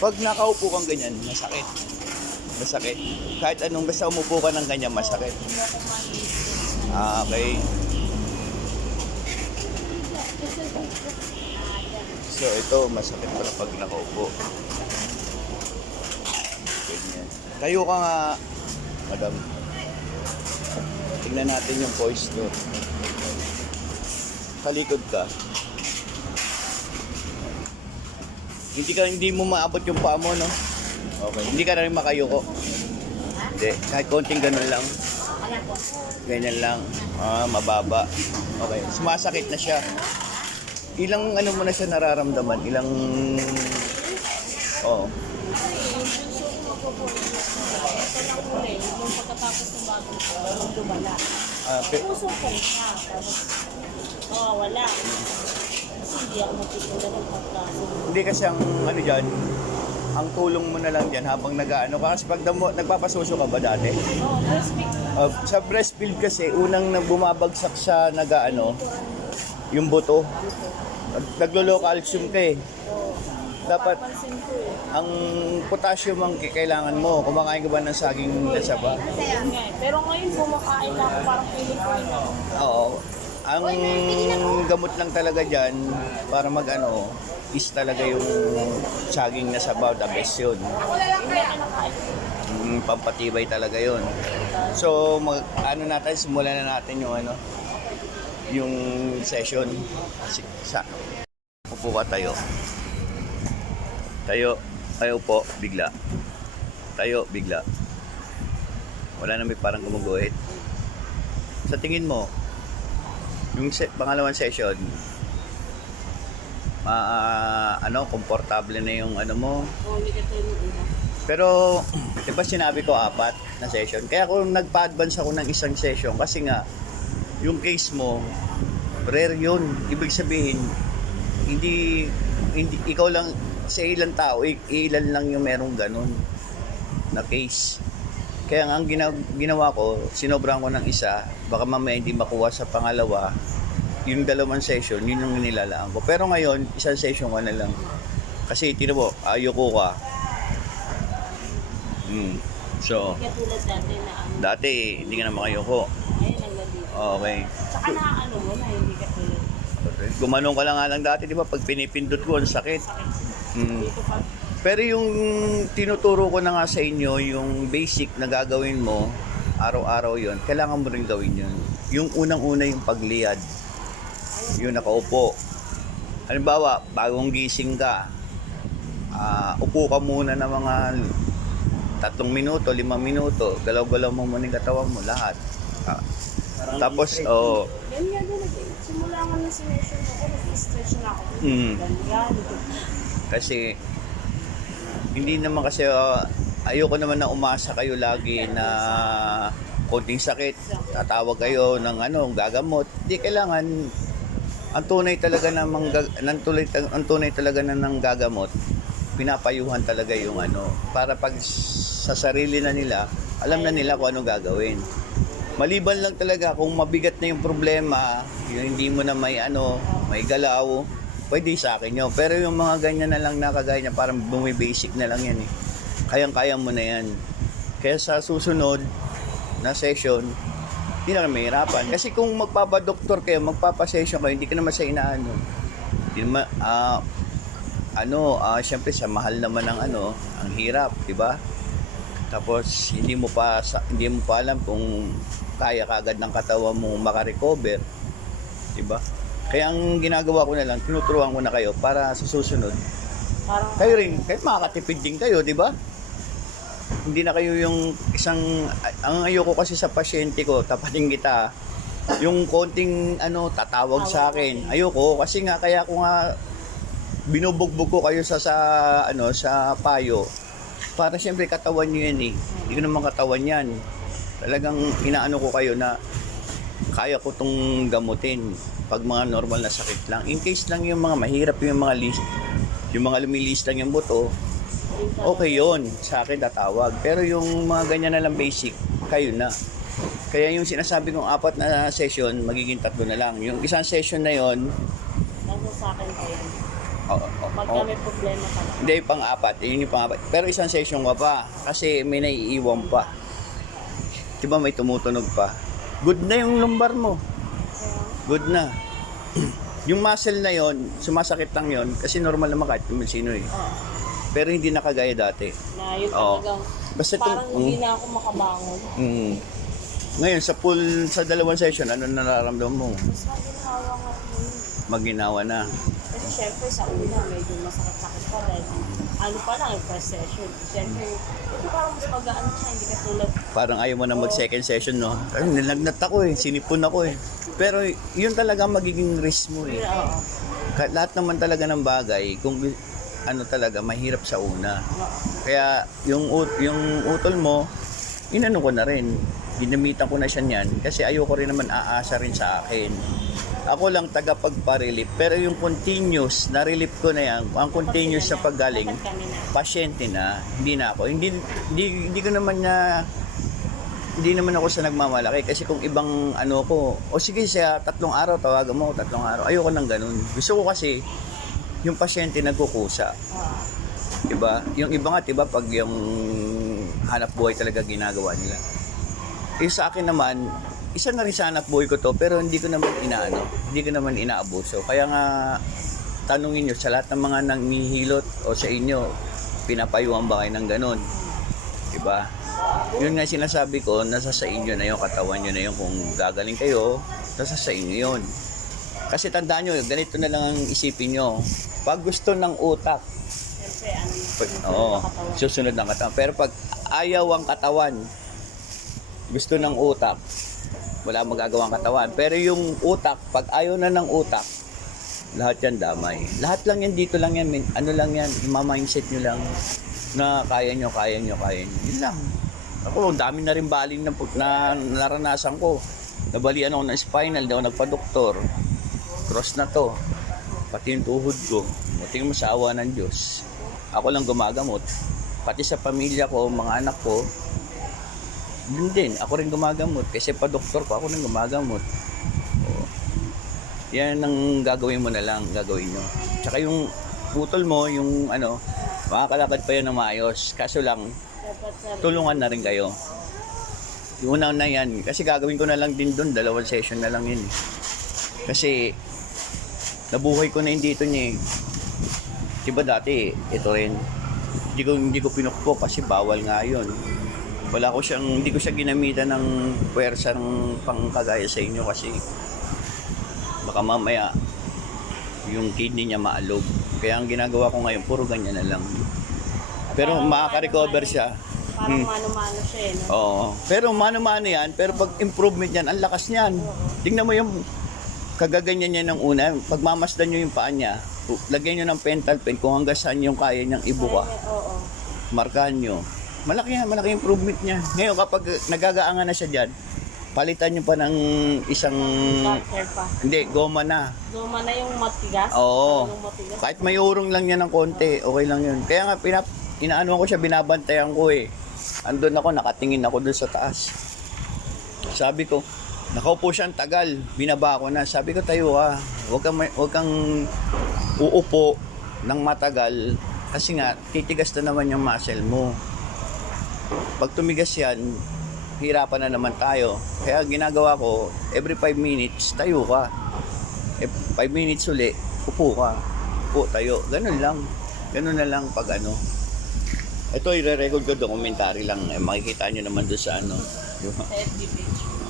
Pag nakaupo kang ganyan, masakit. Masakit. Kahit anong basta umupo ka ng ganyan, masakit. Okay. So ito, masakit pala pag nakaupo. Ganyan. Tayo ka nga, madam. Tingnan natin yung posture. Kalikod ka. Hindi mo maabot yung paa mo, no? Okay. Hindi ka na rin makayuko. Hindi. Kahit konting ganun lang. Ganyan lang. Mababa. Okay. Sumasakit na siya. Ilang ano mo na siya nararamdaman? Ilang... Oo. Nung pagkatapos ng bagong lumala. Puso ko siya. Wala. Kasi hindi ako magtitulad ng pagkasin. Hindi kasi ang ano dyan, ang tulong mo na lang dyan habang nag-ano ka. Kasi pag nagpapasuso ka ba dati? Breastfeed. Sa breastfeed kasi, unang bumabagsak sa nag-ano, yung buto. Naglo-low calcium ka eh. Dapat ang potassium ang kailangan mo. Kumakain ka ba ng saging na saba? Pero ngayon kumakain na ako parang feeling ko na. Oo. Ang gamot lang talaga dyan para mag-ano is talaga yung saging na sabaw, the best yun. Pampatibay talaga yun. So, ano natin, simulan na natin yung ano, yung session. Upo ka tayo. Tayo po, bigla. Tayo, bigla. Wala na may parang gumuguhit. Sa tingin mo, yung pangalawang session, komportable na yung ano mo. Pero, di ba sinabi ko 4 na session? Kaya kung nagpa-advance ako ng isang session, kasi nga, yung case mo, rare yun. Ibig sabihin, hindi ikaw lang, sa ilang tao, ilan lang yung merong ganun na case. Kaya ang ginawa ko, sinobran ko ng isa, baka mamaya hindi makuha sa pangalawa, yung 2 session, yun yung nilalaan ko. Pero ngayon, isang session ko na lang. Kasi, tinan mo, ayoko ka. So, Katulad dati na dati, hindi ka na makayoko. ayun ang gabi. Okay. Saka na mo na hindi katulad. Gumanong ka lang dati, di ba? Pag pinipindot ko, ang sakit. Dito pa. Pero yung tinuturo ko na nga sa inyo, yung basic na gagawin mo, araw-araw yon, kailangan mo rin gawin yun. Yung unang-una yung pagliyad. Yung nakaupo. Halimbawa, bagong gising ka, upo ka muna ng mga 3 minuto, 5 minuto, galaw-galaw mo muna yung katawan mo, lahat. Tapos, Ganyan din simula nga na sinession ako, nag-stretch na ako. Ganyan. Kasi hindi naman kasi ayoko naman na umasa kayo lagi na konting sakit, tatawag kayo ng gagamot. Hindi kailangan ang tunay talaga ng gagamot. Pinapayuhan talaga yung para pag sa sarili na nila, alam na nila kung ano gagawin. Maliban lang talaga kung mabigat na yung problema, yung hindi mo na may galaw, pwede sa akin yun. Pero yung mga ganyan na lang na kagaya niya, parang bumi-basic na lang yan eh. Kayang-kaya mo na yan. Kaya sa susunod na session, hindi na kami mahirapan. Kasi kung magpapadoktor kayo, magpapasession kayo, hindi ka naman sa inaano. Hindi naman, syempre sa mahal naman ng ang hirap, di ba? Tapos hindi mo pa alam kung kaya kagad ng katawan mo makarecover, di ba? Kaya ang ginagawa ko na lang, tinuturuan ko na kayo para sa susunod. Parang Kayo rin, kahit makakatipid din kayo, di ba? Hindi na kayo yung ang ayoko kasi sa pasyente ko, tapatin kita, yung konting tatawag sa akin. Ayoko kasi nga kaya ko nga binubugbog ko kayo sa payo. Para siyempre katawan niyo yan eh. Hindi ko naman katawan yan. Talagang inaano ko kayo na kaya ko tong gamutin pag mga normal na sakit lang. In case lang yung mga mahirap yung mga lumilis lang yung buto, okay yun, sa akin tatawag. Pero yung mga ganyan na lang basic, kayo na. Kaya yung sinasabi kong 4 na session, magiging 3 na lang. Yung isang session na yon, nasa sa akin pa yun. Pagka may problema ka na. Hindi, pang-apat. Yun yung pang-apat. Pero isang session ka pa. Kasi may naiiwan pa. Diba may tumutunog pa? Good na yung lumbar mo. Good na. Yung muscle na yon, sumasakit lang yon kasi normal naman kahit kung sino eh. Pero hindi na kagaya dati. Na yun Oo. talagang, Basta parang hindi na ako makabangon. Ngayon, sa pool, sa dalawang session, ano nararamdaman mo? Mas maginawa nga yun. Maginawa na. Kasi syempre sa una, medyo masakit-sakit pa rin. Ano pa lang yung first session. Syempre, ito parang mas magaan siya, hindi katulad. Parang ayaw mo na mag-second session, no? Ay, nilagnat ako eh, sinipon ako eh. Pero yun talaga magiging risk mo eh. Oo. Lahat naman talaga ng bagay, kung ano talaga, mahirap sa una. Kaya yung utol mo, inano ko na rin. Ginamitan ko na siya niyan kasi ayoko rin naman aasa rin sa akin. Ako lang tagapagpa-relief. Pero yung continuous, na-relief ko na yan. Ang continuous na paggaling, Dapat kami na. pasyente na, hindi na ako. Hindi ko naman na, hindi naman ako sa nagmamalaki. Kasi kung ibang ano ko, o sige siya, 3 araw, tawagan mo, 3 araw. Ayoko nang ganun. Gusto ko kasi, yung pasyente nagkukusa. Diba? Yung iba nga, diba, pag yung hanap buhay talaga ginagawa nila. Sa akin naman, isa na rin sa hanap buhay ko to, pero hindi ko naman hindi ko naman inaabuso. Kaya nga, tanungin nyo, sa lahat ng mga nanghihilot o sa inyo, pinapayuhan ba kayo ng ganun? Diba? Yun nga sinasabi ko, nasa sa inyo na yung katawan nyo na yun. Kung gagaling kayo, nasa sa inyo yun. Kasi tandaan nyo, ganito na lang ang isipin nyo. Pag gusto ng utak, Syempre, susunod ng katawan. Pero pag ayaw ang katawan, gusto ng utak, wala magagawa ang katawan. Pero yung utak, pag ayaw na ng utak, lahat yan damay. Lahat lang yan, dito lang yan, ano lang yan, ima-mindset nyo lang na kaya nyo. Yun lang. Ako, dami na rin baling na naranasan ko. Nabalian ako ng spinal, di ako nagpa-doktor. Cross na to. Pati yung tuhod ko. Tingin mo sa awa ng Diyos. Ako lang gumagamot. Pati sa pamilya ko, mga anak ko, yun din, ako rin gumagamot. Kasi pa-doktor ko, ako rin gumagamot. O, yan ang gagawin mo na lang, gagawin nyo. Tsaka yung putol mo, yung ano, makakalakad pa yun ng maayos. Kaso lang, tulungan na rin kayo. Yung una na yan, kasi gagawin ko na lang din doon, 2 session na lang yun. Kasi, nabuhay ko na yun dito niya eh. Diba dati, ito rin. Hindi ko pinukpo kasi bawal nga yun. Hindi ko siya ginamitan ng puwersa ng pangkagaya sa inyo kasi baka mamaya yung kidney niya maalog. Kaya ang ginagawa ko ngayon, puro ganyan na lang. Pero makaka-recover siya. Parang mano-mano siya eh. No? Oo. Pero mano-mano yan, pero pag improvement yan, ang lakas niyan. Tingnan mo yung kagaganyan niya ng una, pagmamasdan nyo yung paa niya, lagyan nyo ng pental pen kung hanggang saan yung kaya niyang ibuka. Oo. Markahan nyo. Malaki improvement niya. Ngayon kapag nagagaangan na siya dyan, palitan nyo pa ng isang... Garter pa. Hindi, goma na. Guma na yung matigas? Oo. Yung matigas? Kahit may urong lang niya ng konti, okay lang yun. Kaya nga, inaano ko siya, binabantayan ko eh. Andun ako, nakatingin ako dun sa taas. Sabi ko, nakaupo siya ang tagal, binaba ko na. Sabi ko, tayo ka, huwag kang uupo ng matagal kasi nga, titigas na naman yung muscle mo. Pag tumigas yan, hirapan na naman tayo. Kaya ginagawa ko, every 5 minutes, tayo ka. 5 minutes uli, upo ka. Upo, tayo. Ganun lang. Ganun na lang pag ano. Ito, i-record ko, documentary lang. Makikita nyo naman doon sa ano. Sa FB page.